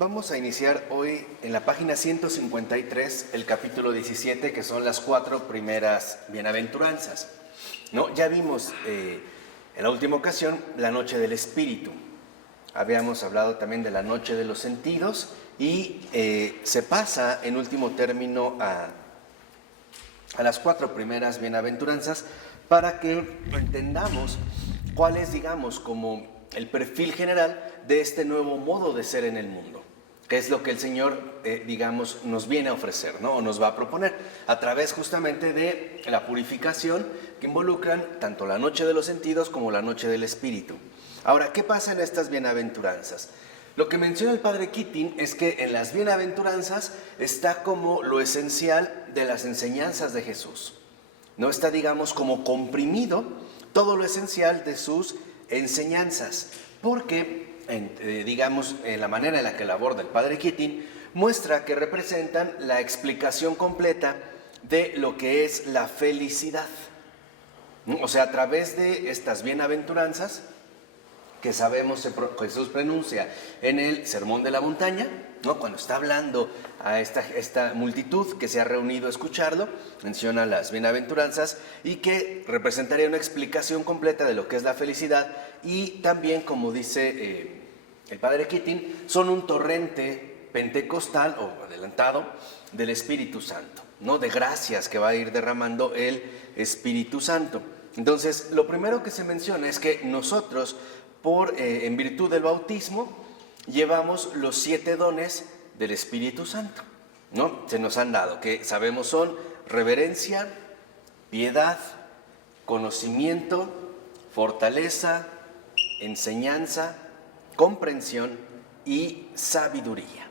Vamos a iniciar hoy en la página 153, el capítulo 17, que son las 4 primeras bienaventuranzas. ¿No? Ya vimos en la última ocasión la noche del espíritu. Habíamos hablado también de la noche de los sentidos y se pasa en último término a las 4 primeras bienaventuranzas para que entendamos cuál es, digamos, como el perfil general de este nuevo modo de ser en el mundo, que es lo que el Señor, digamos, nos viene a ofrecer, ¿no? O nos va a proponer, a través justamente de la purificación que involucran tanto la noche de los sentidos como la noche del espíritu. Ahora, ¿qué pasa en estas bienaventuranzas? Lo que menciona el Padre Keating es que en las bienaventuranzas está como lo esencial de las enseñanzas de Jesús. No está, digamos, como comprimido todo lo esencial de sus enseñanzas, porque, digamos, en la manera en la que la aborda el Padre Keating, muestra que representan la explicación completa de lo que es la felicidad. O sea, a través de estas bienaventuranzas, que sabemos Jesús pronuncia en el Sermón de la Montaña, ¿no? Cuando está hablando a esta multitud que se ha reunido a escucharlo, menciona las bienaventuranzas y que representaría una explicación completa de lo que es la felicidad y también, como dice el Padre Keating, son un torrente pentecostal o adelantado del Espíritu Santo, ¿no? De gracias que va a ir derramando el Espíritu Santo. Entonces, lo primero que se menciona es que nosotros, en virtud del bautismo, llevamos los 7 dones del Espíritu Santo, ¿no? Se nos han dado, que sabemos son reverencia, piedad, conocimiento, fortaleza, enseñanza, comprensión y sabiduría,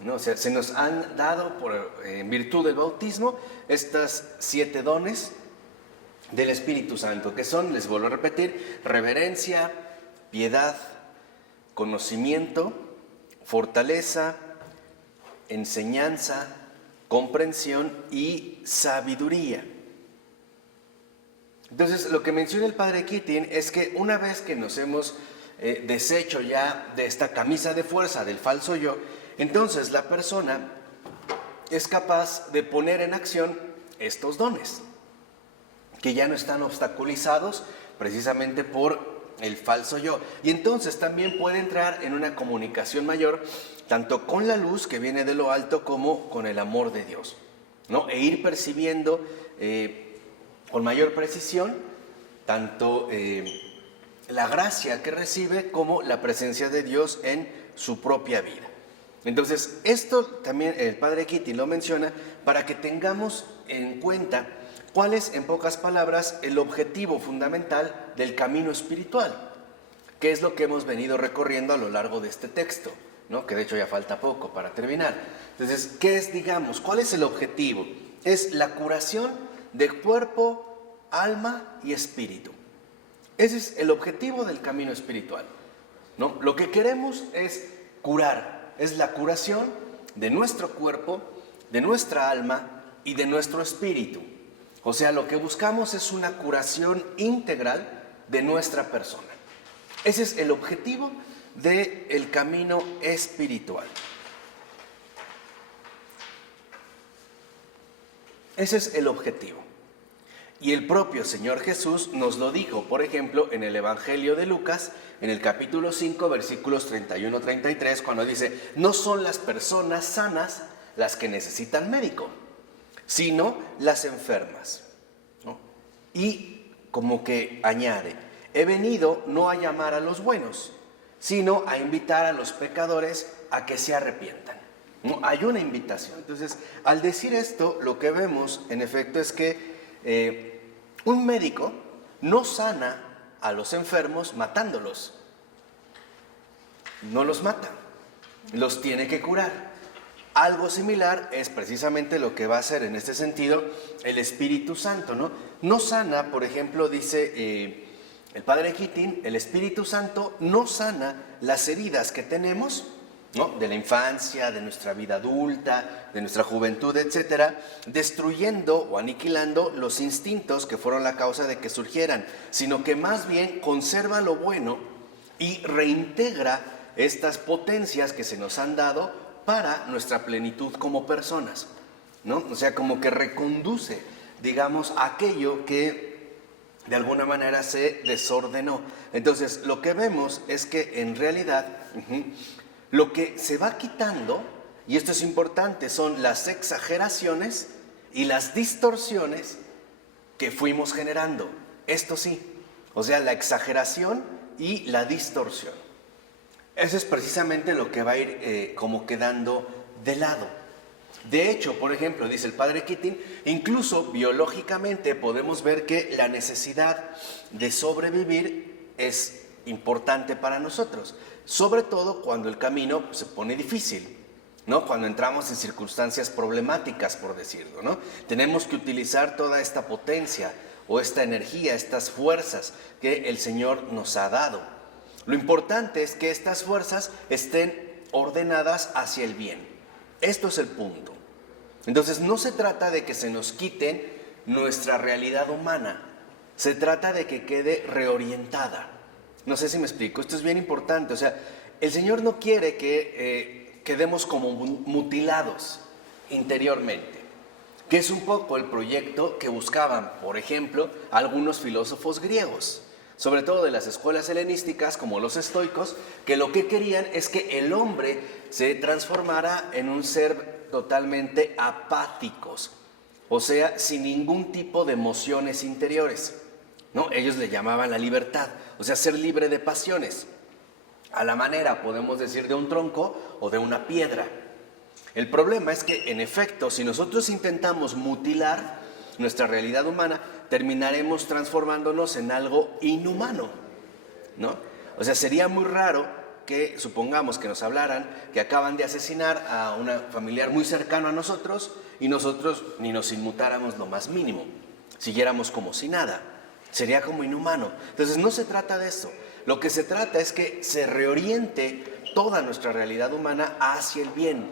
¿no? O sea, se nos han dado en virtud del bautismo estas 7 dones del Espíritu Santo, que son, les vuelvo a repetir, reverencia, piedad, conocimiento, fortaleza, enseñanza, comprensión y sabiduría. Entonces, lo que menciona el Padre Keating es que una vez que nos hemos deshecho ya de esta camisa de fuerza del falso yo, entonces la persona es capaz de poner en acción estos dones, que ya no están obstaculizados precisamente por el falso yo. Y entonces también puede entrar en una comunicación mayor, tanto con la luz que viene de lo alto como con el amor de Dios, ¿no? E ir percibiendo con mayor precisión tanto la gracia que recibe como la presencia de Dios en su propia vida. Entonces, esto también el Padre Keating lo menciona para que tengamos en cuenta cuál es, en pocas palabras, el objetivo fundamental del camino espiritual, que es lo que hemos venido recorriendo a lo largo de este texto, ¿no? Que de hecho ya falta poco para terminar. Entonces, ¿qué es, digamos, cuál es el objetivo? Es la curación de cuerpo, alma y espíritu. Ese es el objetivo del camino espiritual, ¿no? Lo que queremos es curar, es la curación de nuestro cuerpo, de nuestra alma y de nuestro espíritu. O sea, lo que buscamos es una curación integral de nuestra persona. Ese es el objetivo del camino espiritual. Ese es el objetivo. Y el propio Señor Jesús nos lo dijo, por ejemplo, en el Evangelio de Lucas, en el capítulo 5, versículos 31-33, cuando dice, no son las personas sanas las que necesitan médico, sino las enfermas, ¿no? Y como que añade, he venido no a llamar a los buenos, sino a invitar a los pecadores a que se arrepientan, ¿no? Hay una invitación. Entonces, al decir esto, lo que vemos, en efecto, es que un médico no sana a los enfermos matándolos, no los mata, los tiene que curar. Algo similar es precisamente lo que va a hacer en este sentido el Espíritu Santo, ¿no? No sana, por ejemplo, dice el Padre Keating, el Espíritu Santo no sana las heridas que tenemos, ¿no? De la infancia, de nuestra vida adulta, de nuestra juventud, etcétera, destruyendo o aniquilando los instintos que fueron la causa de que surgieran, sino que más bien conserva lo bueno y reintegra estas potencias que se nos han dado para nuestra plenitud como personas, ¿no? O sea, como que reconduce, digamos, aquello que de alguna manera se desordenó. Entonces, lo que vemos es que en realidad lo que se va quitando, y esto es importante, son las exageraciones y las distorsiones que fuimos generando. Esto sí, o sea, la exageración y la distorsión. Eso es precisamente lo que va a ir como quedando de lado. De hecho, por ejemplo, dice el padre Keating, incluso biológicamente podemos ver que la necesidad de sobrevivir es importante para nosotros, sobre todo cuando el camino se pone difícil, ¿no? Cuando entramos en circunstancias problemáticas, por decirlo, ¿no? Tenemos que utilizar toda esta potencia o esta energía, estas fuerzas que el Señor nos ha dado. Lo importante es que estas fuerzas estén ordenadas hacia el bien. Esto es el punto. Entonces no se trata de que se nos quiten nuestra realidad humana, se trata de que quede reorientada. No sé si me explico, esto es bien importante. O sea, el Señor no quiere que quedemos como mutilados interiormente, que es un poco el proyecto que buscaban, por ejemplo, algunos filósofos griegos, sobre todo de las escuelas helenísticas como los estoicos, que lo que querían es que el hombre se transformara en un ser totalmente apáticos, o sea, sin ningún tipo de emociones interiores, ¿no? Ellos le llamaban la libertad, o sea, ser libre de pasiones, a la manera, podemos decir, de un tronco o de una piedra. El problema es que, en efecto, si nosotros intentamos mutilar nuestra realidad humana, terminaremos transformándonos en algo inhumano, ¿no? O sea, sería muy raro que supongamos que nos hablaran que acaban de asesinar a un familiar muy cercano a nosotros y nosotros ni nos inmutáramos lo más mínimo, siguiéramos como si nada. Sería como inhumano. Entonces no se trata de eso. Lo que se trata es que se reoriente toda nuestra realidad humana hacia el bien.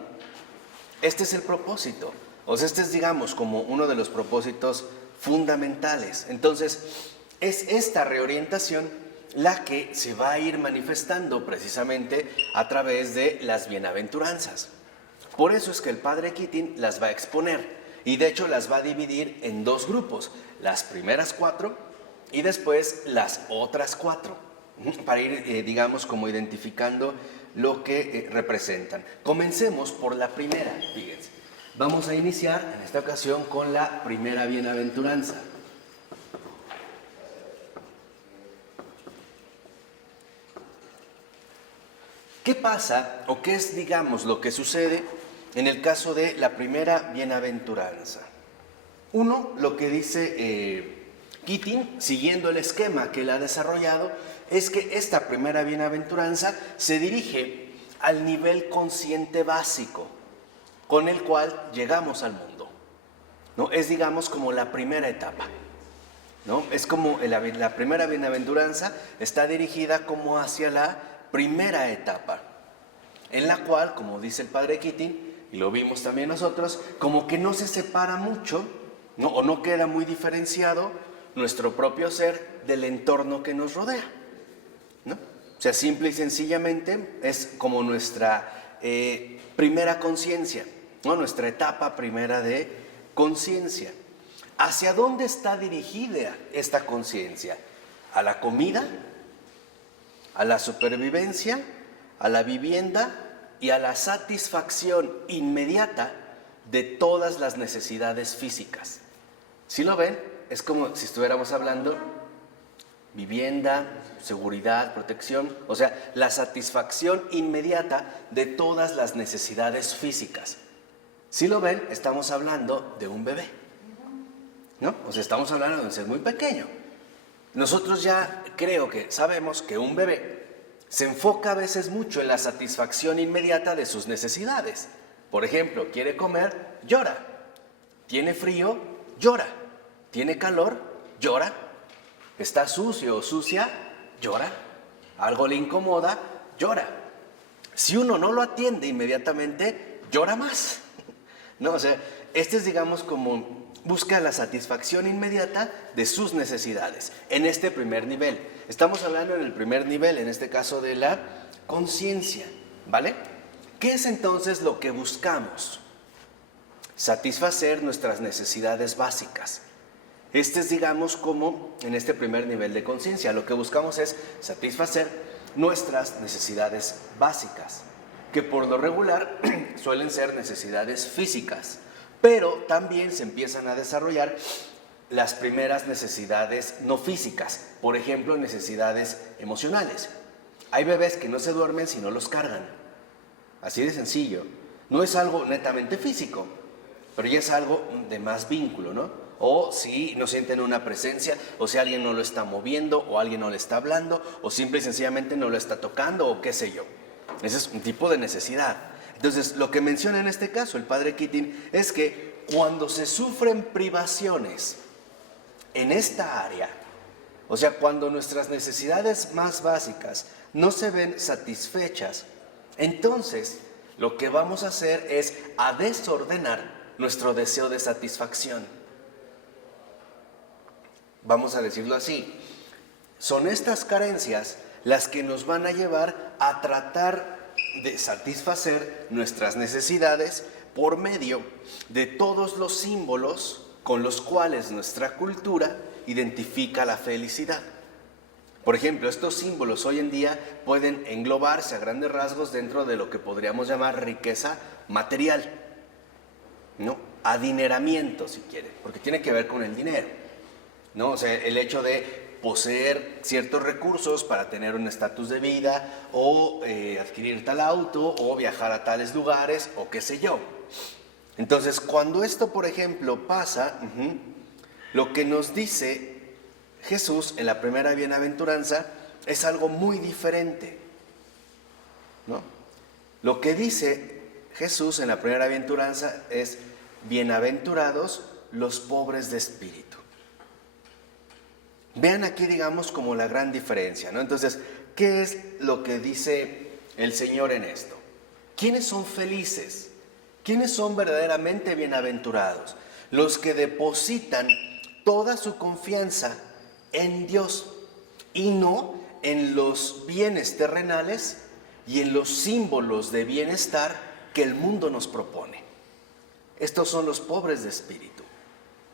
Este es el propósito. O sea, este es, digamos, como uno de los propósitos fundamentales. Entonces, es esta reorientación la que se va a ir manifestando precisamente a través de las bienaventuranzas. Por eso es que el padre Keating las va a exponer y de hecho las va a dividir en dos grupos, las primeras 4 y después las otras 4, para ir, digamos, como identificando lo que representan. Comencemos por la primera, fíjense. Vamos a iniciar en esta ocasión con la primera bienaventuranza. ¿Qué pasa o qué es, digamos, lo que sucede en el caso de la primera bienaventuranza? Uno, lo que dice Keating, siguiendo el esquema que él ha desarrollado, es que esta primera bienaventuranza se dirige al nivel consciente básico con el cual llegamos al mundo, ¿no? Es, digamos, como la primera etapa, ¿no? Es como la primera bienaventuranza está dirigida como hacia la primera etapa, en la cual, como dice el padre Keating, y lo vimos también nosotros, como que no se separa mucho, ¿no? O no queda muy diferenciado nuestro propio ser del entorno que nos rodea, ¿no? O sea, simple y sencillamente es como nuestra primera conciencia, ¿no? Nuestra etapa primera de conciencia. ¿Hacia dónde está dirigida esta conciencia? ¿A la comida? ¿A la supervivencia? ¿A la vivienda? Y a la satisfacción inmediata de todas las necesidades físicas. ¿Sí lo ven? Es como si estuviéramos hablando vivienda, seguridad, protección, o sea, la satisfacción inmediata de todas las necesidades físicas. ¿Sí lo ven? Estamos hablando de un bebé, ¿no? O sea, estamos hablando de un ser muy pequeño. Nosotros ya creo que sabemos que un bebé se enfoca a veces mucho en la satisfacción inmediata de sus necesidades. Por ejemplo, quiere comer, llora. Tiene frío, llora. Tiene calor, llora. Está sucio o sucia, llora. Algo le incomoda, llora. Si uno no lo atiende inmediatamente, llora más, ¿no? O sea, este es, digamos, como busca la satisfacción inmediata de sus necesidades en este primer nivel. Estamos hablando en el primer nivel, en este caso de la conciencia, ¿vale? ¿Qué es entonces lo que buscamos? Satisfacer nuestras necesidades básicas. Este es, digamos, como en este primer nivel de conciencia. Lo que buscamos es satisfacer nuestras necesidades básicas, que por lo regular suelen ser necesidades físicas, pero también se empiezan a desarrollar las primeras necesidades no físicas, por ejemplo, necesidades emocionales. Hay bebés que no se duermen si no los cargan, así de sencillo. No es algo netamente físico, pero ya es algo de más vínculo, ¿no? O si no sienten una presencia, o si alguien no lo está moviendo, o alguien no le está hablando, o simple y sencillamente no lo está tocando, o qué sé yo. Ese es un tipo de necesidad. Entonces, lo que menciona en este caso el padre Keating es que cuando se sufren privaciones en esta área, o sea, cuando nuestras necesidades más básicas no se ven satisfechas, entonces lo que vamos a hacer es a desordenar nuestro deseo de satisfacción. Vamos a decirlo así, son estas carencias las que nos van a llevar a tratar de satisfacer nuestras necesidades por medio de todos los símbolos con los cuales nuestra cultura identifica la felicidad. Por ejemplo, estos símbolos hoy en día pueden englobarse a grandes rasgos dentro de lo que podríamos llamar riqueza material, ¿no? Adineramiento, si quiere, porque tiene que ver con el dinero, ¿no? O sea, el hecho de poseer ciertos recursos para tener un estatus de vida o adquirir tal auto o viajar a tales lugares o qué sé yo. Entonces, cuando esto, por ejemplo, pasa, lo que nos dice Jesús en la primera bienaventuranza es algo muy diferente, ¿no? Lo que dice Jesús en la primera bienaventuranza es: bienaventurados los pobres de espíritu. Vean aquí, digamos, como la gran diferencia, ¿no? Entonces, ¿qué es lo que dice el Señor en esto? ¿Quiénes son felices? ¿Quiénes son verdaderamente bienaventurados? Los que depositan toda su confianza en Dios y no en los bienes terrenales y en los símbolos de bienestar que el mundo nos propone. Estos son los pobres de espíritu.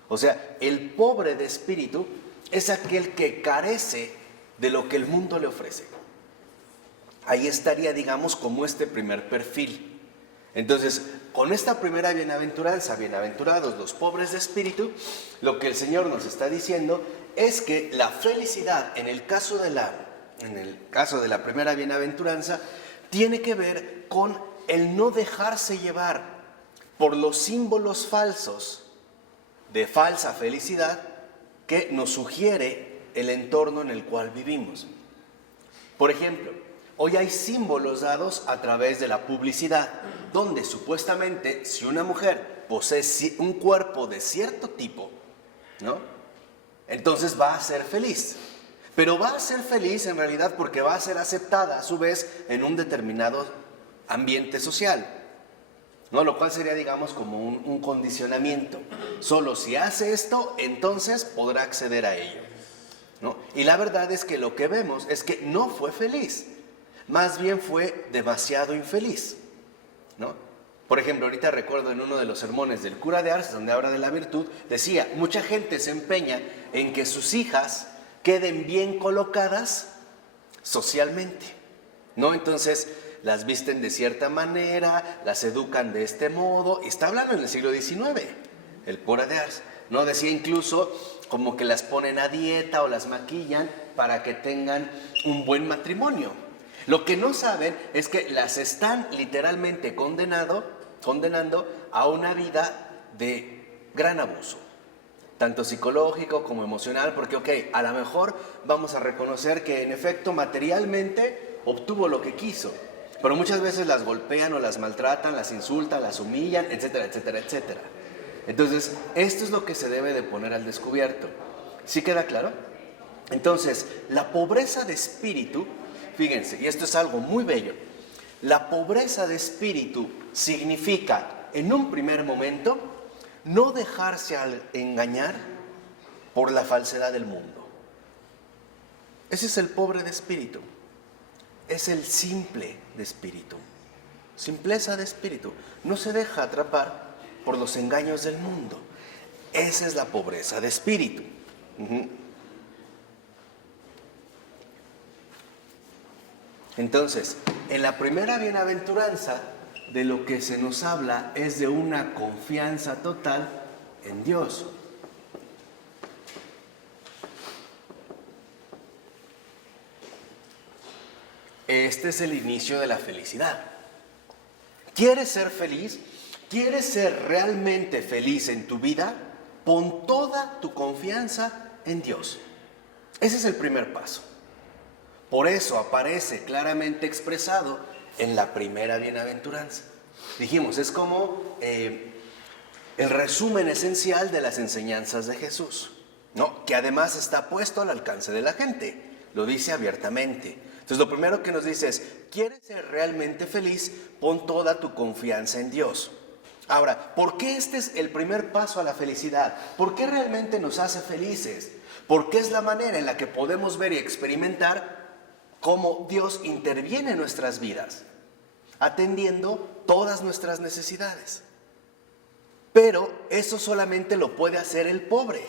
O sea, el pobre de espíritu es aquel que carece de lo que el mundo le ofrece. Ahí estaría, digamos, como este primer perfil. Entonces, con esta primera bienaventuranza, bienaventurados los pobres de espíritu, lo que el Señor nos está diciendo es que la felicidad, en el caso de la primera bienaventuranza, tiene que ver con el no dejarse llevar por los símbolos falsos de falsa felicidad que nos sugiere el entorno en el cual vivimos. Por ejemplo, hoy hay símbolos dados a través de la publicidad, donde supuestamente si una mujer posee un cuerpo de cierto tipo, ¿no?, entonces va a ser feliz. Pero va a ser feliz en realidad porque va a ser aceptada a su vez en un determinado ambiente social, ¿no? Lo cual sería, digamos, como un condicionamiento. Solo si hace esto, entonces podrá acceder a ello, ¿no? Y la verdad es que lo que vemos es que no fue feliz, más bien fue demasiado infeliz, ¿no? Por ejemplo, ahorita recuerdo en uno de los sermones del cura de Ars, donde habla de la virtud, decía: mucha gente se empeña en que sus hijas queden bien colocadas socialmente, ¿no? Entonces las visten de cierta manera, las educan de este modo, y está hablando en el siglo XIX, el cura de Ars, ¿no? Decía incluso como que las ponen a dieta o las maquillan para que tengan un buen matrimonio. Lo que no saben es que las están literalmente condenando a una vida de gran abuso, tanto psicológico como emocional, porque a lo mejor vamos a reconocer que en efecto materialmente obtuvo lo que quiso, pero muchas veces las golpean o las maltratan, las insultan, las humillan, etcétera, etcétera, etcétera. Entonces, esto es lo que se debe de poner al descubierto. ¿Sí queda claro? Entonces, la pobreza de espíritu, fíjense, y esto es algo muy bello, la pobreza de espíritu significa, en un primer momento, no dejarse engañar por la falsedad del mundo. Ese es el pobre de espíritu. es el simple de espíritu. Simpleza de espíritu. No se deja atrapar por los engaños del mundo. Esa es la pobreza de espíritu. Entonces, en la primera bienaventuranza, de lo que se nos habla es de una confianza total en Dios. Este es el inicio de la felicidad. ¿Quieres ser feliz? ¿Quieres ser realmente feliz en tu vida? Pon toda tu confianza en Dios. Ese es el primer paso. Por eso aparece claramente expresado en la primera bienaventuranza. Dijimos, es como el resumen esencial de las enseñanzas de Jesús, ¿no? Que además está puesto al alcance de la gente. Lo dice abiertamente. Entonces lo primero que nos dice es, ¿quieres ser realmente feliz? Pon toda tu confianza en Dios. Ahora, ¿por qué este es el primer paso a la felicidad? ¿Por qué realmente nos hace felices? Porque es la manera en la que podemos ver y experimentar cómo Dios interviene en nuestras vidas, atendiendo todas nuestras necesidades. Pero eso solamente lo puede hacer el pobre,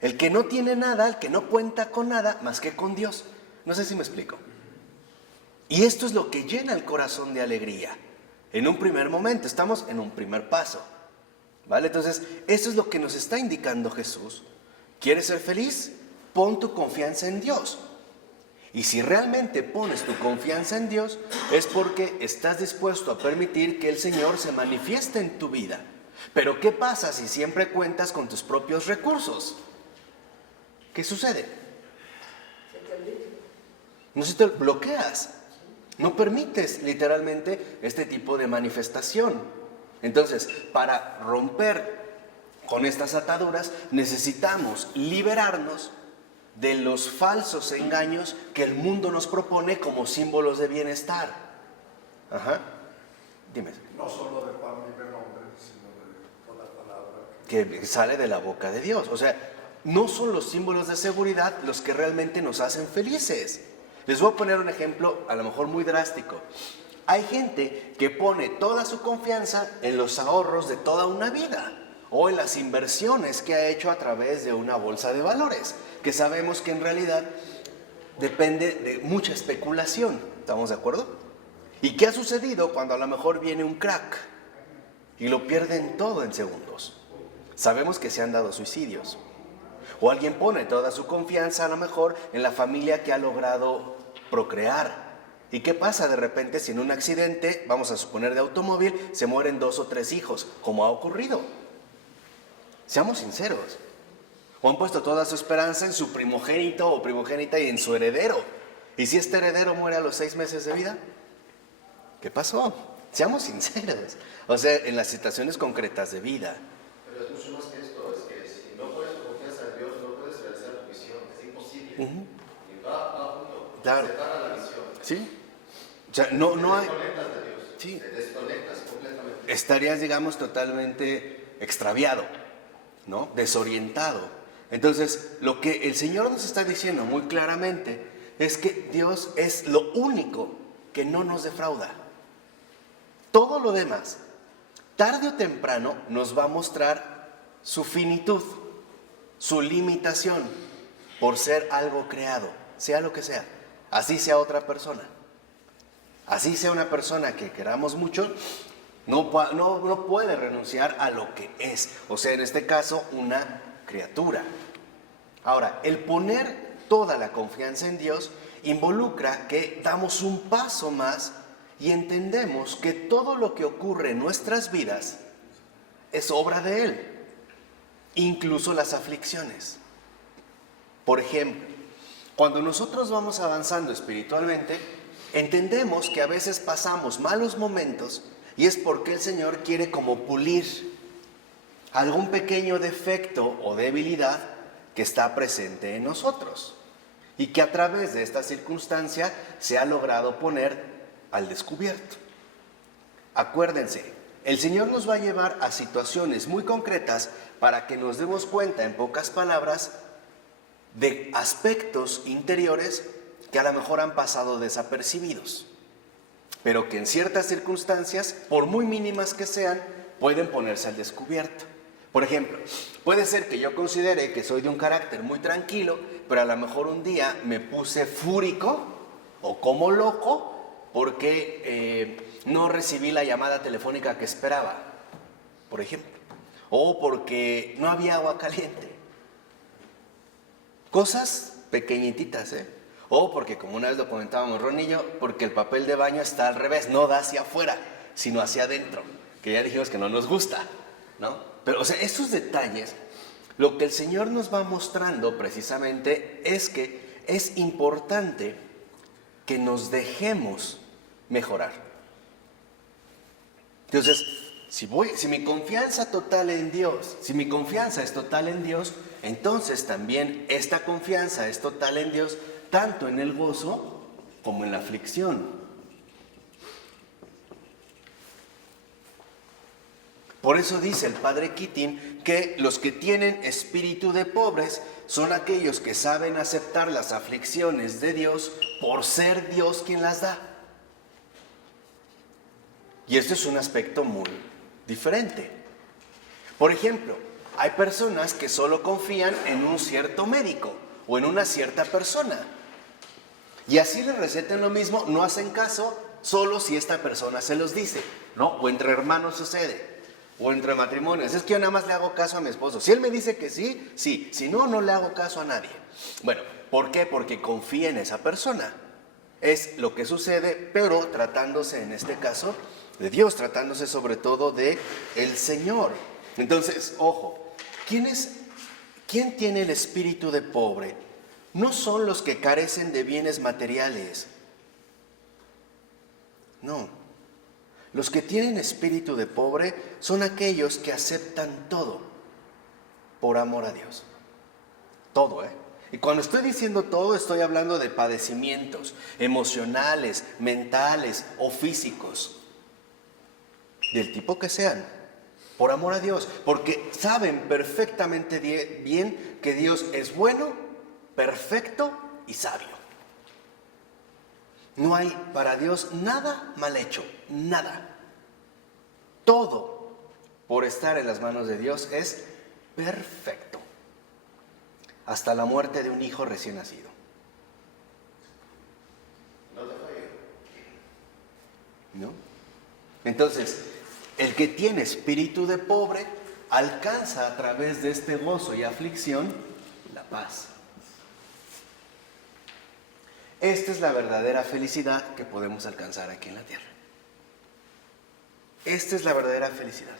el que no tiene nada, el que no cuenta con nada más que con Dios. No sé si me explico. Y esto es lo que llena el corazón de alegría. En un primer momento, estamos en un primer paso, ¿vale? Entonces, esto es lo que nos está indicando Jesús. ¿Quieres ser feliz? Pon tu confianza en Dios. Y si realmente pones tu confianza en Dios, es porque estás dispuesto a permitir que el Señor se manifieste en tu vida. Pero ¿qué pasa si siempre cuentas con tus propios recursos? ¿Qué sucede? No se te bloqueas. No permites literalmente este tipo de manifestación. Entonces, para romper con estas ataduras, necesitamos liberarnos de los falsos engaños que el mundo nos propone como símbolos de bienestar. Ajá. Dime. No solo de pan vive el hombre, sino de toda palabra Que sale de la boca de Dios. O sea, no son los símbolos de seguridad los que realmente nos hacen felices. Les voy a poner un ejemplo a lo mejor muy drástico. Hay gente que pone toda su confianza en los ahorros de toda una vida o en las inversiones que ha hecho a través de una bolsa de valores, que sabemos que en realidad depende de mucha especulación. ¿Estamos de acuerdo? ¿Y qué ha sucedido cuando a lo mejor viene un crack y lo pierden todo en segundos? Sabemos que se han dado suicidios. O alguien pone toda su confianza a lo mejor en la familia que ha logrado procrear. ¿Y qué pasa de repente si en un accidente, vamos a suponer de automóvil, se mueren 2 o 3 hijos? ¿Cómo ha ocurrido? Seamos sinceros. O han puesto toda su esperanza en su primogénito o primogénita y en su heredero. ¿Y si este heredero muere a los 6 meses de vida? ¿Qué pasó? Seamos sinceros. O sea, en las situaciones concretas de vida. Pero es mucho más que esto, es que si no pones tu confianza en Dios, no puedes realizar tu visión, es imposible. Y va junto, Claro. separa la visión. ¿Sí? O sea, no hay... Te desconectas de Dios, Sí. te desconectas completamente. Estarías, digamos, totalmente extraviado, ¿no? Desorientado. Entonces, lo que el Señor nos está diciendo muy claramente es que Dios es lo único que no nos defrauda. Todo lo demás, tarde o temprano, nos va a mostrar su finitud, su limitación por ser algo creado, sea lo que sea. Así sea otra persona. Así sea una persona que queramos mucho, no puede renunciar a lo que es. O sea, en este caso, una criatura. Ahora, el poner toda la confianza en Dios involucra que damos un paso más y entendemos que todo lo que ocurre en nuestras vidas es obra de Él, incluso las aflicciones. Por ejemplo, cuando nosotros vamos avanzando espiritualmente, entendemos que a veces pasamos malos momentos y es porque el Señor quiere como pulir algún pequeño defecto o debilidad que está presente en nosotros y que a través de esta circunstancia se ha logrado poner al descubierto. Acuérdense, el Señor nos va a llevar a situaciones muy concretas para que nos demos cuenta, en pocas palabras, de aspectos interiores que a lo mejor han pasado desapercibidos, pero que en ciertas circunstancias, por muy mínimas que sean, pueden ponerse al descubierto. Por ejemplo, puede ser que yo considere que soy de un carácter muy tranquilo, pero a lo mejor un día me puse fúrico o como loco porque no recibí la llamada telefónica que esperaba, por ejemplo, o porque no había agua caliente. Cosas pequeñititas, O porque, como una vez lo comentábamos Ron y yo, porque el papel de baño está al revés, no da hacia afuera, sino hacia adentro, que ya dijimos que no nos gusta, ¿no? Pero, o sea, esos detalles, lo que el Señor nos va mostrando precisamente es que es importante que nos dejemos mejorar. Entonces, si mi confianza total en Dios, si mi confianza es total en Dios, entonces también esta confianza es total en Dios, tanto en el gozo como en la aflicción. Por eso dice el padre Keating que los que tienen espíritu de pobres son aquellos que saben aceptar las aflicciones de Dios por ser Dios quien las da. Y esto es un aspecto muy diferente. Por ejemplo, hay personas que solo confían en un cierto médico o en una cierta persona. Y así les receten lo mismo, no hacen caso solo si esta persona se los dice, ¿no? O entre hermanos sucede, o entre matrimonios. Es que yo nada más le hago caso a mi esposo. Si él me dice que sí, sí. Si no, no le hago caso a nadie. Bueno, ¿por qué? Porque confía en esa persona. Es lo que sucede, pero tratándose en este caso de Dios, tratándose sobre todo de el Señor. Entonces, ojo, ¿quién tiene el espíritu de pobre? No son los que carecen de bienes materiales. No. Los que tienen espíritu de pobre son aquellos que aceptan todo por amor a Dios. Todo, Y cuando estoy diciendo todo, estoy hablando de padecimientos emocionales, mentales o físicos, del tipo que sean, por amor a Dios, porque saben perfectamente bien que Dios es bueno, perfecto y sabio. No hay para Dios nada mal hecho, nada. Todo, por estar en las manos de Dios, es perfecto. Hasta la muerte de un hijo recién nacido. No te fallo. ¿No? Entonces, el que tiene espíritu de pobre alcanza a través de este gozo y aflicción la paz. Esta es la verdadera felicidad que podemos alcanzar aquí en la tierra. Esta es la verdadera felicidad.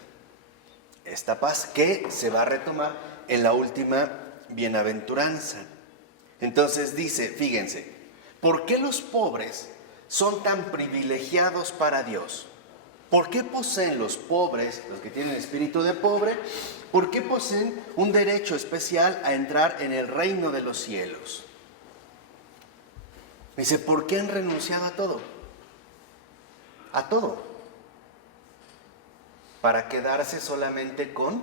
Esta paz que se va a retomar en la última bienaventuranza. Entonces dice, fíjense, ¿por qué los pobres son tan privilegiados para Dios? ¿Por qué poseen los pobres, los que tienen espíritu de pobre, por qué poseen un derecho especial a entrar en el reino de los cielos? Dice, ¿por qué han renunciado a todo? A todo. Para quedarse solamente con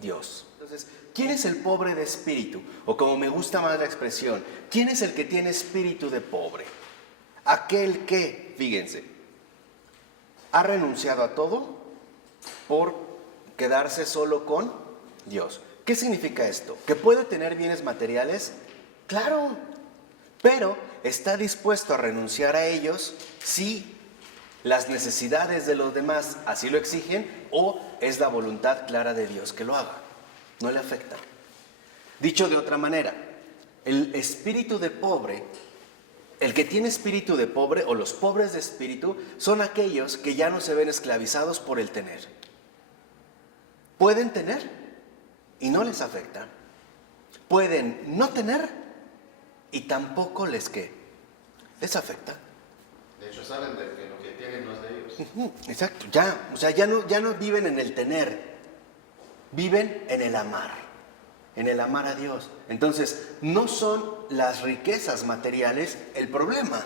Dios. Entonces, ¿quién es el pobre de espíritu? O como me gusta más la expresión, ¿quién es el que tiene espíritu de pobre? Aquel que, fíjense, ha renunciado a todo por quedarse solo con Dios. ¿Qué significa esto? ¿Que puede tener bienes materiales? Claro, pero está dispuesto a renunciar a ellos si las necesidades de los demás así lo exigen o es la voluntad clara de Dios que lo haga. No le afecta. Dicho de otra manera, el espíritu de pobre, el que tiene espíritu de pobre o los pobres de espíritu son aquellos que ya no se ven esclavizados por el tener. Pueden tener y no les afecta. Pueden no tener y tampoco les afecta. De hecho, saben de que lo que tienen no es de ellos. Exacto, ya no viven en el tener, viven en el amar a Dios. Entonces, no son las riquezas materiales el problema,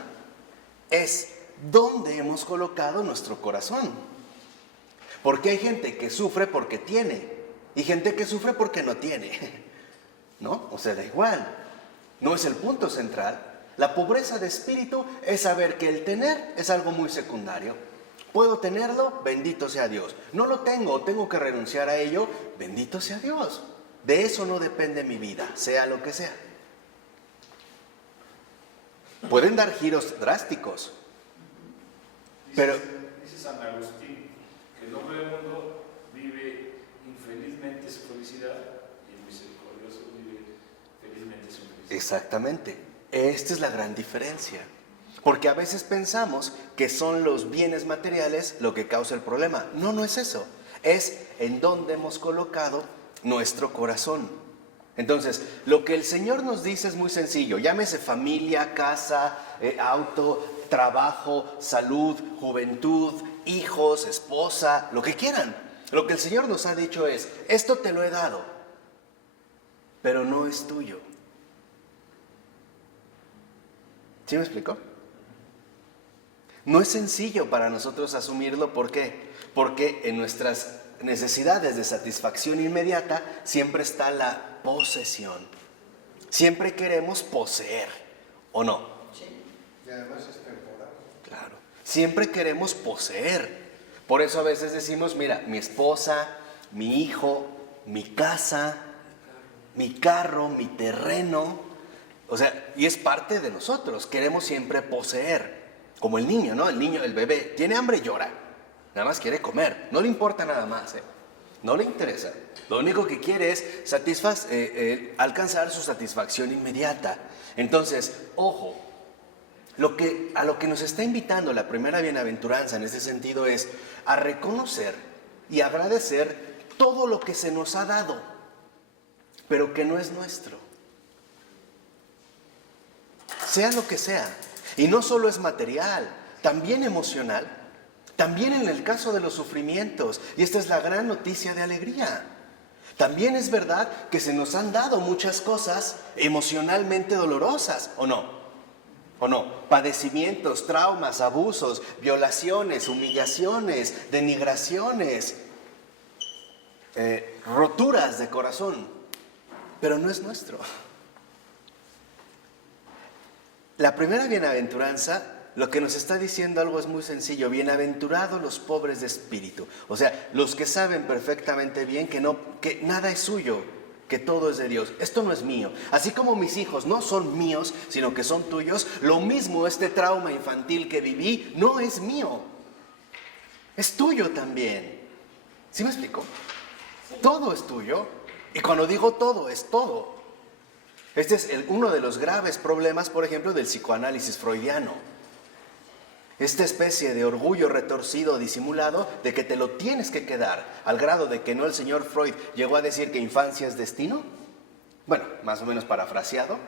es dónde hemos colocado nuestro corazón. Porque hay gente que sufre porque tiene y gente que sufre porque no tiene, ¿no? O sea, da igual, no es el punto central. La pobreza de espíritu es saber que el tener es algo muy secundario. Puedo tenerlo, bendito sea Dios. No lo tengo, tengo que renunciar a ello, bendito sea Dios. De eso no depende mi vida, sea lo que sea. Pueden dar giros drásticos, pero Dice San Agustín que el hombre del mundo vive infelizmente su felicidad y el misericordioso vive felizmente su felicidad. exactamente, esta es la gran diferencia. Porque a veces pensamos que son los bienes materiales lo que causa el problema. No, no es eso. Es en donde hemos colocado nuestro corazón. Entonces, lo que el Señor nos dice es muy sencillo. Llámese familia, casa, auto, trabajo, salud, juventud, hijos, esposa, lo que quieran. Lo que el Señor nos ha dicho es, esto te lo he dado, pero no es tuyo. ¿Sí me explicó? No es sencillo para nosotros asumirlo. ¿Por qué? Porque en nuestras necesidades de satisfacción inmediata siempre está la posesión. Siempre queremos poseer, ¿o no? Y además es temporal. Claro. Siempre queremos poseer. Por eso a veces decimos, mira, mi esposa, mi hijo, mi casa, mi carro, mi terreno. O sea, y es parte de nosotros. Queremos siempre poseer. Como el niño, ¿no? El niño, el bebé, tiene hambre y llora. Nada más quiere comer. No le importa nada más, ¿eh? No le interesa. Lo único que quiere es alcanzar su satisfacción inmediata. Entonces, ojo, a lo que nos está invitando la primera bienaventuranza en este sentido es a reconocer y agradecer todo lo que se nos ha dado, pero que no es nuestro. Sea lo que sea. Y no solo es material, también emocional, también en el caso de los sufrimientos. Y esta es la gran noticia de alegría. También es verdad que se nos han dado muchas cosas emocionalmente dolorosas, ¿o no? ¿O no? Padecimientos, traumas, abusos, violaciones, humillaciones, denigraciones, roturas de corazón, pero no es nuestro. La primera bienaventuranza lo que nos está diciendo algo es muy sencillo. Bienaventurados los pobres de espíritu. O sea, los que saben perfectamente bien que nada es suyo, que todo es de Dios. Esto no es mío. Así como mis hijos no son míos, sino que son tuyos, lo mismo este trauma infantil que viví no es mío. Es tuyo también. ¿Sí me explico? Todo es tuyo. Y cuando digo todo, es todo. Este es uno de los graves problemas, por ejemplo, del psicoanálisis freudiano. Esta especie de orgullo retorcido, disimulado, de que te lo tienes que quedar, al grado de que no el señor Freud llegó a decir que infancia es destino. Bueno, más o menos parafraseado,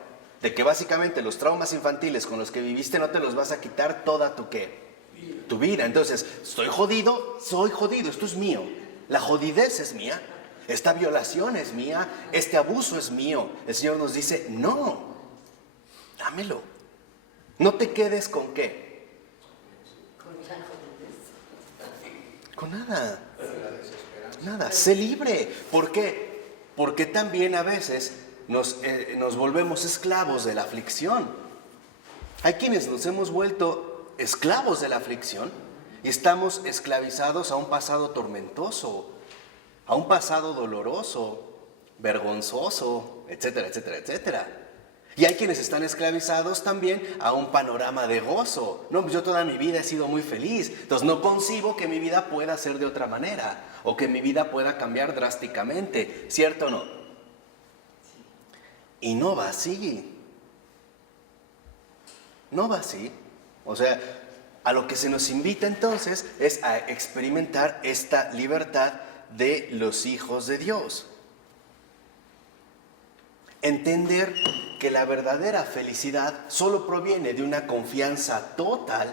de que básicamente los traumas infantiles con los que viviste no te los vas a quitar toda tu vida. Entonces, soy jodido, esto es mío. La jodidez es mía. Esta violación es mía, este abuso es mío. El Señor nos dice, no, dámelo. No te quedes con ¿qué? Con nada. Nada, sé libre. ¿Por qué? Porque también a veces nos volvemos esclavos de la aflicción. Hay quienes nos hemos vuelto esclavos de la aflicción y estamos esclavizados a un pasado tormentoso, a un pasado doloroso, vergonzoso, etcétera, etcétera, etcétera. Y hay quienes están esclavizados también a un panorama de gozo. No, pues yo toda mi vida he sido muy feliz, entonces no concibo que mi vida pueda ser de otra manera o que mi vida pueda cambiar drásticamente, ¿cierto o no? Y no va así. No va así. O sea, a lo que se nos invita entonces es a experimentar esta libertad de los hijos de Dios. Entender que la verdadera felicidad solo proviene de una confianza total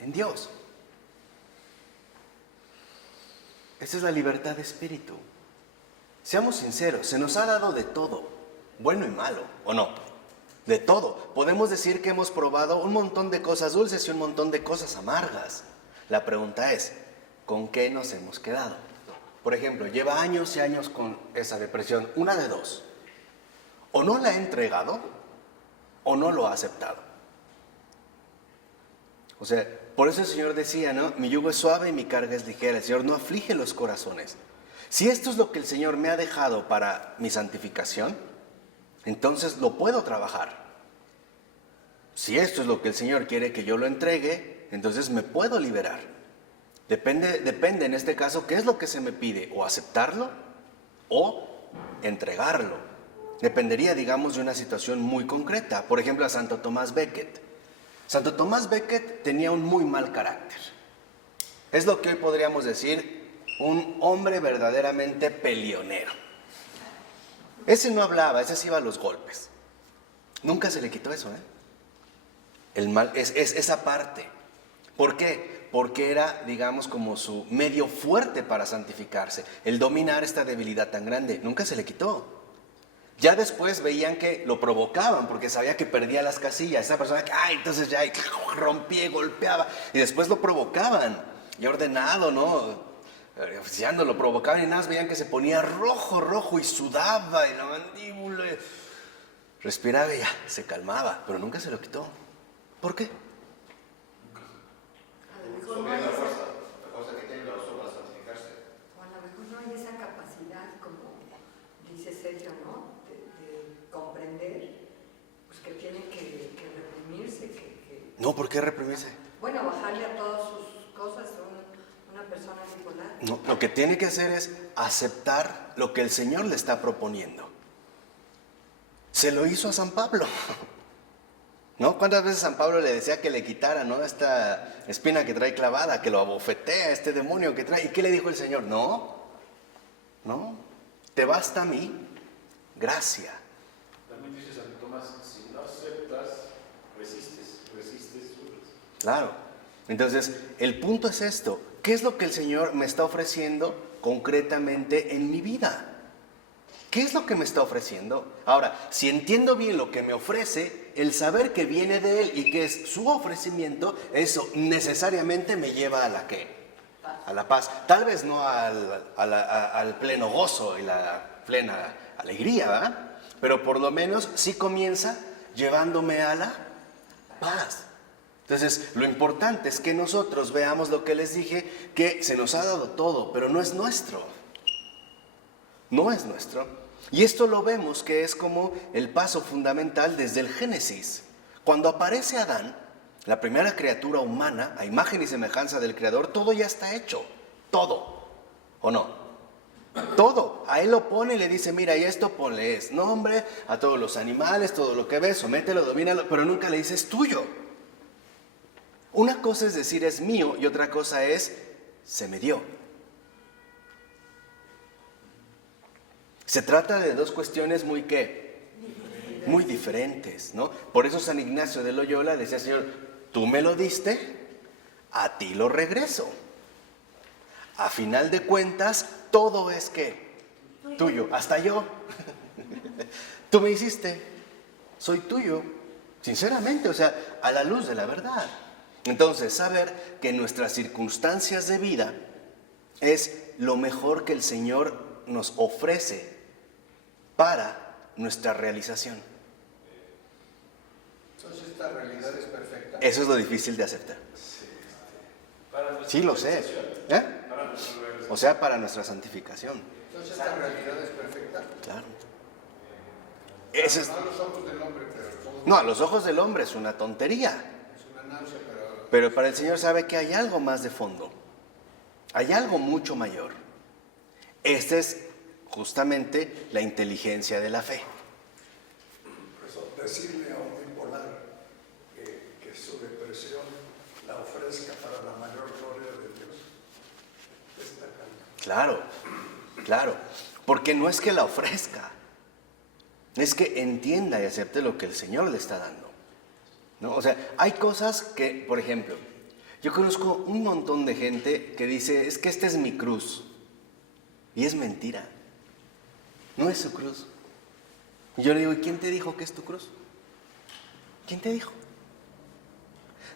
en Dios. Esa es la libertad de espíritu. Seamos sinceros, se nos ha dado de todo, bueno y malo, ¿o no? De todo. Podemos decir que hemos probado un montón de cosas dulces y un montón de cosas amargas. La pregunta es, ¿con qué nos hemos quedado? Por ejemplo, lleva años y años con esa depresión, una de dos. O no la ha entregado o no lo ha aceptado. O sea, por eso el Señor decía, ¿no? Mi yugo es suave y mi carga es ligera. El Señor no aflige los corazones. Si esto es lo que el Señor me ha dejado para mi santificación, entonces lo puedo trabajar. Si esto es lo que el Señor quiere que yo lo entregue, entonces me puedo liberar. Depende en este caso qué es lo que se me pide, o aceptarlo o entregarlo. Dependería, digamos, de una situación muy concreta. Por ejemplo, a Santo Tomás Becket. Santo Tomás Becket tenía un muy mal carácter. Es lo que hoy podríamos decir un hombre verdaderamente peleonero. Ese no hablaba, ese se iba a los golpes. Nunca se le quitó eso, El mal es esa parte. ¿Por qué? Porque era, digamos, como su medio fuerte para santificarse, el dominar esta debilidad tan grande. Nunca se le quitó. Ya después veían que lo provocaban porque sabía que perdía las casillas. Esa persona que, entonces ya rompía y golpeaba. Y después lo provocaban. Y ordenado, ¿no? Oficiando, lo provocaban y nada más veían que se ponía rojo y sudaba en la mandíbula. Respiraba y ya, se calmaba. Pero nunca se lo quitó. ¿Por qué? Porque es la fuerza que tiene la razón para santificarse. O a lo mejor no hay esa capacidad, como dice Sergio, ¿no? De comprender, pues que tiene que reprimirse. No, ¿por qué reprimirse? Bueno, bajarle a todas sus cosas una persona bipolar. No, lo que tiene que hacer es aceptar lo que el Señor le está proponiendo. Se lo hizo a San Pablo. ¿No? ¿Cuántas veces San Pablo le decía que le quitara, ¿no? Esta espina que trae clavada, que lo abofetea, este demonio que trae? ¿Y qué le dijo el Señor? No, te basta a mí gracia. También dice San Tomás, si no aceptas, resistes. Claro. Entonces, el punto es esto. ¿Qué es lo que el Señor me está ofreciendo concretamente en mi vida? ¿Qué es lo que me está ofreciendo? Ahora, si entiendo bien lo que me ofrece, el saber que viene de Él y que es su ofrecimiento, eso necesariamente me lleva a la ¿qué? A la paz. Tal vez no al pleno gozo y la plena alegría, ¿verdad? Pero por lo menos sí comienza llevándome a la paz. Entonces, lo importante es que nosotros veamos lo que les dije, que se nos ha dado todo, pero no es nuestro. No es nuestro. Y esto lo vemos que es como el paso fundamental desde el Génesis. Cuando aparece Adán, la primera criatura humana, a imagen y semejanza del Creador, todo ya está hecho. Todo. ¿O no? Todo. A él lo pone y le dice, mira, y esto ponle nombre a todos los animales, todo lo que ves, somételo, domínalo, pero nunca le dices tuyo. Una cosa es decir es mío y otra cosa es se me dio. Se trata de dos cuestiones muy diferentes, ¿no? Por eso San Ignacio de Loyola decía, Señor, tú me lo diste, a ti lo regreso. A final de cuentas, todo es ¿qué? Tuyo, hasta yo. Tú me hiciste, soy tuyo, sinceramente, o sea, a la luz de la verdad. Entonces, saber que nuestras circunstancias de vida es lo mejor que el Señor nos ofrece para nuestra realización. Entonces, ¿esta realidad es perfecta? Eso es lo difícil de aceptar. Sí, lo sé. O sea, para nuestra santificación. Entonces, ¿esta realidad es perfecta? Claro. No a los ojos del hombre, pero... No, a los ojos del hombre es una tontería. Es una náusea, pero... Pero para el Señor sabe que hay algo más de fondo. Hay algo mucho mayor. Esta es justamente la inteligencia de la fe. Por eso, decirle a un bipolar que su depresión la ofrezca para la mayor gloria de Dios, está calma. Claro. Porque no es que la ofrezca. Es que entienda y acepte lo que el Señor le está dando. ¿No? O sea, hay cosas que, por ejemplo, yo conozco un montón de gente que dice, es que esta es mi cruz. Y es mentira. No es su cruz. Y yo le digo, ¿y quién te dijo que es tu cruz? ¿Quién te dijo?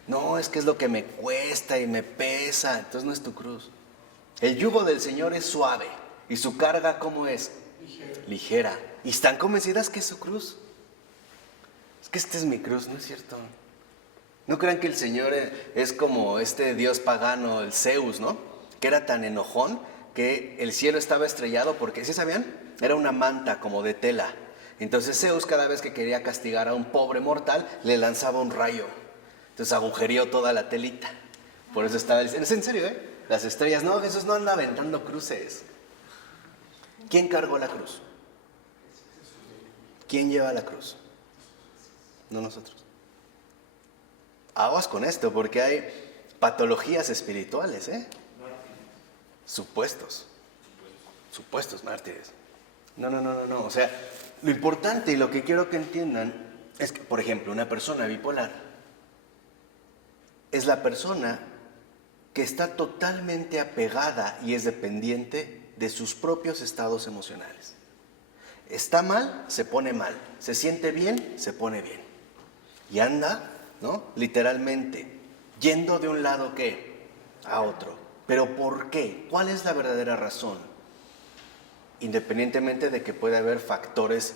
No, es que es lo que me cuesta y me pesa, entonces no es tu cruz. El yugo del Señor es suave. ¿Y su carga cómo es? Ligera. ¿Y están convencidas que es su cruz? Es que esta es mi cruz, ¿no es cierto? No crean que el Señor es como este dios pagano, el Zeus, ¿no? Que era tan enojón que el cielo estaba estrellado porque, ¿sí sabían? Era una manta como de tela. Entonces Zeus, cada vez que quería castigar a un pobre mortal, le lanzaba un rayo. Entonces agujereó toda la telita. Por eso estaba... Es en serio, ¿eh? Las estrellas, no, Jesús no anda aventando cruces. ¿Quién cargó la cruz? ¿Quién lleva la cruz? No nosotros. Aguas con esto, porque hay patologías espirituales, ¿eh? Supuestos mártires. No. O sea, lo importante y lo que quiero que entiendan es que, por ejemplo, una persona bipolar es la persona que está totalmente apegada y es dependiente de sus propios estados emocionales. Está mal, se pone mal. Se siente bien, se pone bien. Y anda, ¿no? Literalmente, yendo de un lado ¿qué? A otro. ¿Pero por qué? ¿Cuál es la verdadera razón? Independientemente de que puede haber factores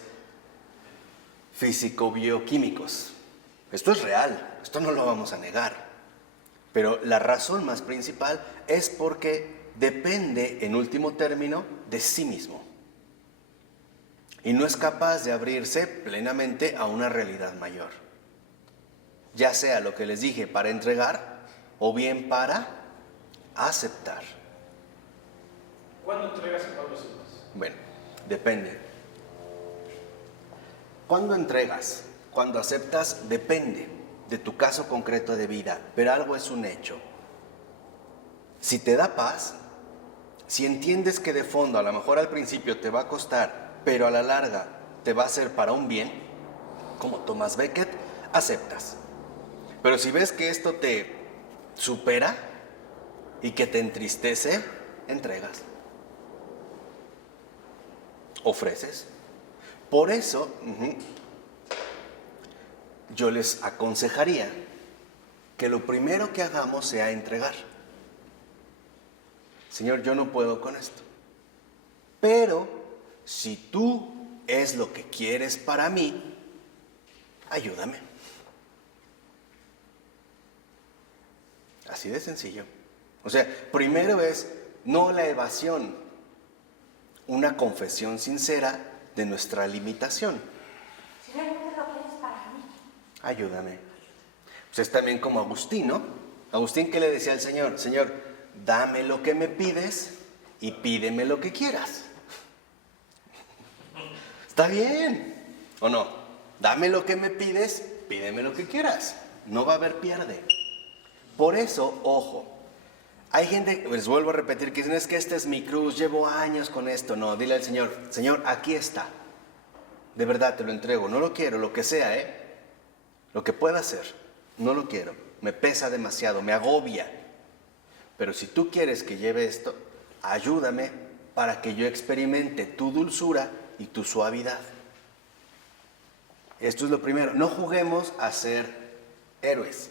físico-bioquímicos. Esto es real, esto no lo vamos a negar. Pero la razón más principal es porque depende, en último término, de sí mismo. Y no es capaz de abrirse plenamente a una realidad mayor. Ya sea lo que les dije, para entregar o bien para aceptar. ¿Cuándo entregas y cuándo aceptas? Bueno, depende. ¿Cuándo entregas? Cuando aceptas, depende de tu caso concreto de vida, pero algo es un hecho. Si te da paz, si entiendes que de fondo, a lo mejor al principio te va a costar, pero a la larga te va a ser para un bien, como Thomas Becket, aceptas. Pero si ves que esto te supera y que te entristece, entregas. Ofreces. Por eso, yo les aconsejaría que lo primero que hagamos sea entregar. Señor, yo no puedo con esto. Pero si tú es lo que quieres para mí, ayúdame. Así de sencillo. O sea, primero es no la evasión, una confesión sincera de nuestra limitación. Si realmente lo quieres para mí, Ayúdame. Pues es también como Agustín, ¿no? Agustín, ¿qué le decía al Señor? Señor, dame lo que me pides y pídeme lo que quieras. Está bien, ¿o no? Dame lo que me pides, pídeme lo que quieras. No va a haber pierde. Por eso, ojo, hay gente, les vuelvo a repetir, que dicen, es que esta es mi cruz, llevo años con esto. No, dile al Señor, Señor, aquí está. De verdad te lo entrego, no lo quiero, lo que sea, lo que pueda hacer, no lo quiero. Me pesa demasiado, me agobia. Pero si tú quieres que lleve esto, ayúdame para que yo experimente tu dulzura y tu suavidad. Esto es lo primero. No juguemos a ser héroes.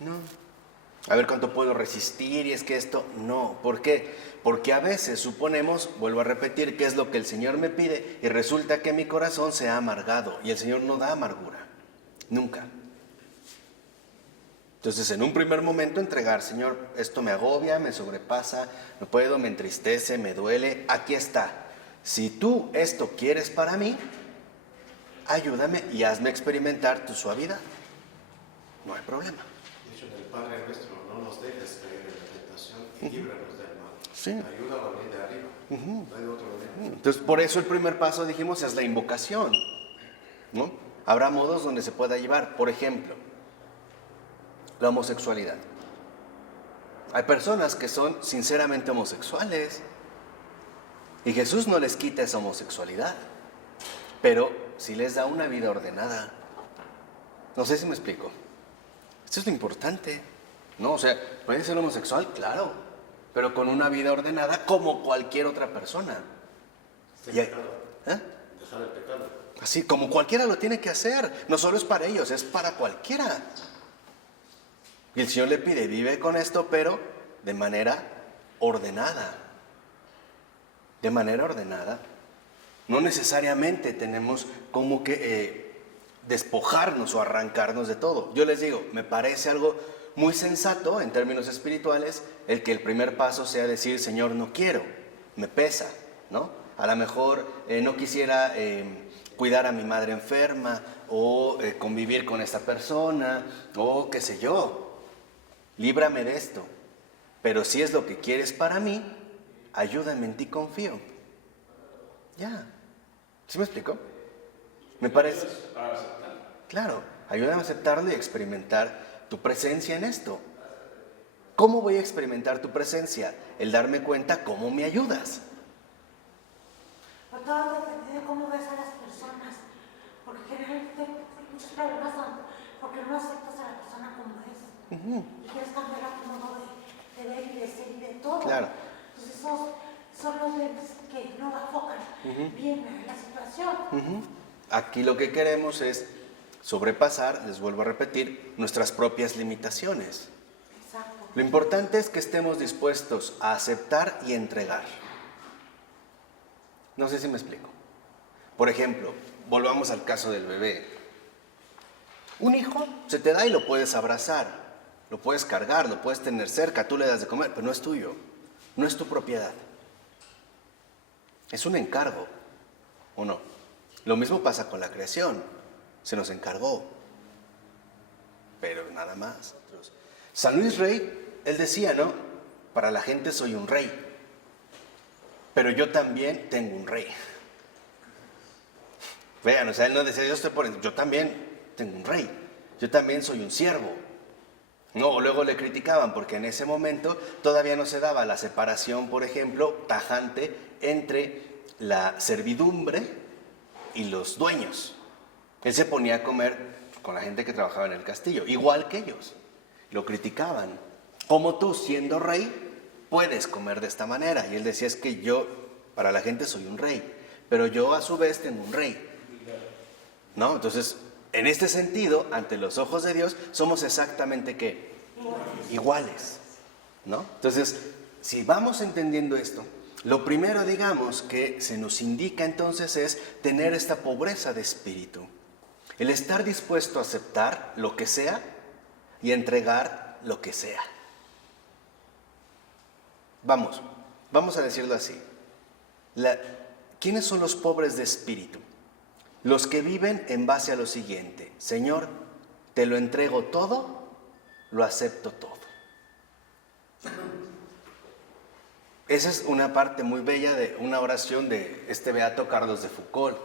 No. A ver cuánto puedo resistir y es que esto, no. ¿Por qué? Porque a veces suponemos, vuelvo a repetir, qué es lo que el Señor me pide y resulta que mi corazón se ha amargado y el Señor no da amargura. Nunca. Entonces, en un primer momento entregar, Señor, esto me agobia, me sobrepasa, no puedo, me entristece, me duele, aquí está. Si tú esto quieres para mí, ayúdame y hazme experimentar tu suavidad. No hay problema. De hecho, en el Padre nuestro, no nos dejes caer en la tentación y líbranos del mal. Sí. Ayuda a venir de arriba. No hay de otro nivel. Entonces, por eso el primer paso, dijimos, es la invocación, ¿no? Habrá modos donde se pueda llevar. Por ejemplo, la homosexualidad. Hay personas que son sinceramente homosexuales y Jesús no les quita esa homosexualidad, pero sí les da una vida ordenada. No sé si me explico. Esto es lo importante, ¿no? O sea, puede ser homosexual, claro, pero con una vida ordenada como cualquier otra persona. Dejar el pecado. Así como cualquiera lo tiene que hacer. No solo es para ellos, es para cualquiera. Y el Señor le pide, vive con esto, pero de manera ordenada. De manera ordenada. No necesariamente tenemos como que despojarnos o arrancarnos de todo. Yo les digo, me parece algo muy sensato en términos espirituales el que el primer paso sea decir, Señor, no quiero, me pesa, ¿no? A lo mejor no quisiera cuidar a mi madre enferma o convivir con esta persona o qué sé yo, líbrame de esto. Pero si es lo que quieres para mí, ayúdame, en ti confío. Ya. ¿Sí me explico? Me parece. Claro, ayúdame a aceptarlo y experimentar tu presencia en esto. ¿Cómo voy a experimentar tu presencia? El darme cuenta cómo me ayudas. Pero todo depende de cómo ves a las personas. Porque generalmente muchos problemas son porque no aceptas a la persona como es. Y quieres cambiar a tu modo de ver y de ser y de todo. Claro. Entonces son los lentes que no enfocan bien a la situación. Aquí lo que queremos es sobrepasar, les vuelvo a repetir, nuestras propias limitaciones. Exacto. Lo importante es que estemos dispuestos a aceptar y entregar. No sé si me explico. Por ejemplo, volvamos al caso del bebé. Un hijo se te da y lo puedes abrazar, lo puedes cargar, lo puedes tener cerca, tú le das de comer, pero no es tuyo, no es tu propiedad. Es un encargo, ¿o no? Lo mismo pasa con la creación, se nos encargó, pero nada más. San Luis Rey, él decía, ¿no? Para la gente soy un rey, pero yo también tengo un rey. Vean, o sea, él no decía, yo también tengo un rey, yo también soy un siervo. No, luego le criticaban porque en ese momento todavía no se daba la separación, por ejemplo, tajante entre la servidumbre y los dueños. Él se ponía a comer con la gente que trabajaba en el castillo, igual que ellos. Lo criticaban. ¿Cómo tú, siendo rey, puedes comer de esta manera? Y él decía, es que yo, para la gente soy un rey, pero yo a su vez tengo un rey. ¿No? Entonces, en este sentido, ante los ojos de Dios, somos exactamente ¿qué? Iguales. ¿No? Entonces, si vamos entendiendo esto, lo primero, digamos, que se nos indica entonces es tener esta pobreza de espíritu. El estar dispuesto a aceptar lo que sea y entregar lo que sea. Vamos a decirlo así. ¿Quiénes son los pobres de espíritu? Los que viven en base a lo siguiente: Señor, te lo entrego todo, lo acepto todo. Esa es una parte muy bella de una oración de este beato Carlos de Foucauld,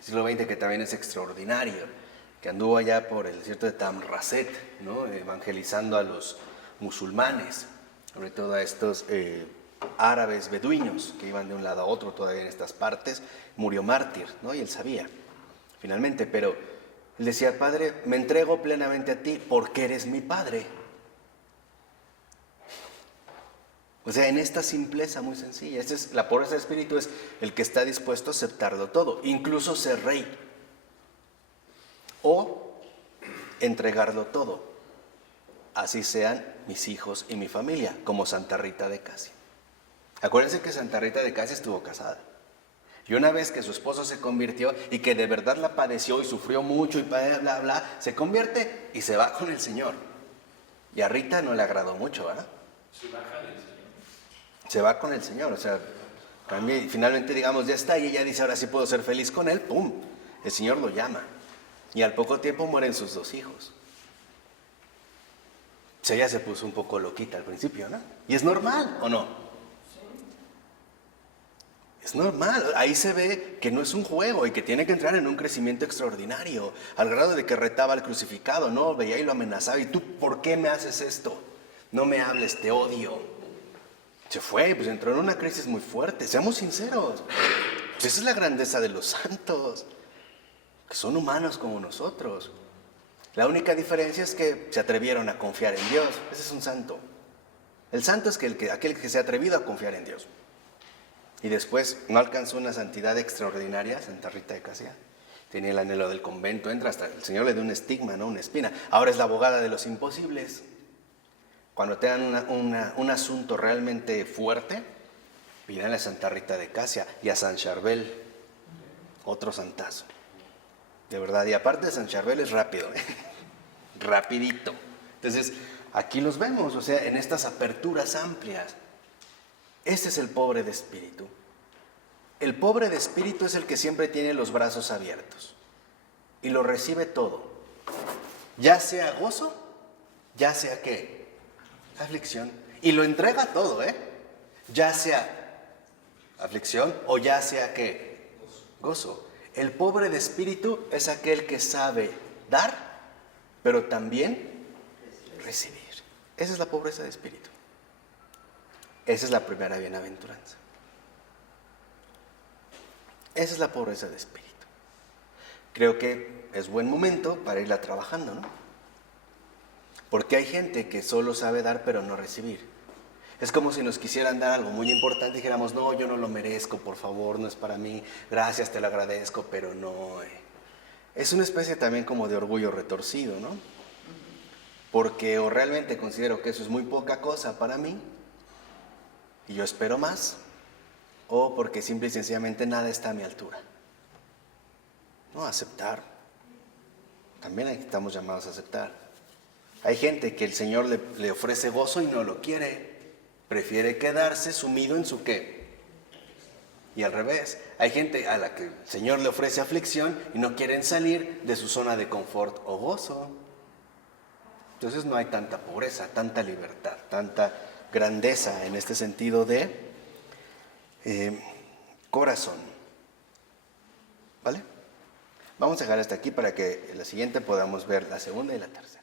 siglo XX, que también es extraordinario, que anduvo allá por el desierto de Tamraset, ¿no? Evangelizando a los musulmanes, sobre todo a estos árabes beduinos que iban de un lado a otro todavía en estas partes. Murió mártir, ¿no? Y él sabía, finalmente, pero él decía: Padre, me entrego plenamente a ti porque eres mi Padre. O sea, en esta simpleza muy sencilla, la pobreza de espíritu es el que está dispuesto a aceptarlo todo, incluso ser rey, o entregarlo todo, así sean mis hijos y mi familia, como Santa Rita de Casia. Acuérdense que Santa Rita de Casia estuvo casada, y una vez que su esposo se convirtió y que de verdad la padeció y sufrió mucho y bla, bla, bla, se convierte y se va con el Señor. Y a Rita no le agradó mucho, ¿verdad? Se va con el Señor, o sea, también, finalmente, digamos, ya está, y ella dice: ahora sí puedo ser feliz con él. ¡Pum! El Señor lo llama, y al poco tiempo mueren sus 2 hijos. O sea, ella se puso un poco loquita al principio, ¿no? Y es normal, ¿o no? Es normal, ahí se ve que no es un juego y que tiene que entrar en un crecimiento extraordinario, al grado de que retaba al crucificado, ¿no? Veía y lo amenazaba: ¿y tú por qué me haces esto? No me hables, te odio. Se fue, pues entró en una crisis muy fuerte. Seamos sinceros, pues esa es la grandeza de los santos, que son humanos como nosotros. La única diferencia es que se atrevieron a confiar en Dios. Ese es un santo. El santo es aquel que se ha atrevido a confiar en Dios. Y después no alcanzó una santidad extraordinaria, Santa Rita de Casia. Tenía el anhelo del convento, entra hasta el Señor le dio un estigma, ¿no? Una espina. Ahora es la abogada de los imposibles. Cuando tengan un asunto realmente fuerte, pidan a Santa Rita de Casia y a San Charbel, otro santazo. De verdad, y aparte San Charbel es rápido, rapidito. Entonces, aquí los vemos, o sea, en estas aperturas amplias. Este es el pobre de espíritu. El pobre de espíritu es el que siempre tiene los brazos abiertos y lo recibe todo, ya sea gozo, ya sea ¿qué? Aflicción. Y lo entrega todo, ya sea aflicción o ya sea ¿qué? Gozo. El pobre de espíritu es aquel que sabe dar, pero también recibir. Esa es la pobreza de espíritu. Esa es la primera bienaventuranza. Esa es la pobreza de espíritu. Creo que es buen momento para irla trabajando, ¿no? Porque hay gente que solo sabe dar pero no recibir. Es como si nos quisieran dar algo muy importante y dijéramos, no, yo no lo merezco, por favor, no es para mí, gracias, te lo agradezco, pero no. Es una especie también como de orgullo retorcido, ¿no? Porque o realmente considero que eso es muy poca cosa para mí y yo espero más, o porque simple y sencillamente nada está a mi altura. No, aceptar. También estamos llamados a aceptar. Hay gente que el Señor le ofrece gozo y no lo quiere. Prefiere quedarse sumido en su qué. Y al revés. Hay gente a la que el Señor le ofrece aflicción y no quieren salir de su zona de confort o gozo. Entonces no hay tanta pobreza, tanta libertad, tanta grandeza en este sentido de corazón. ¿Vale? Vamos a dejar hasta aquí para que en la siguiente podamos ver la segunda y la tercera.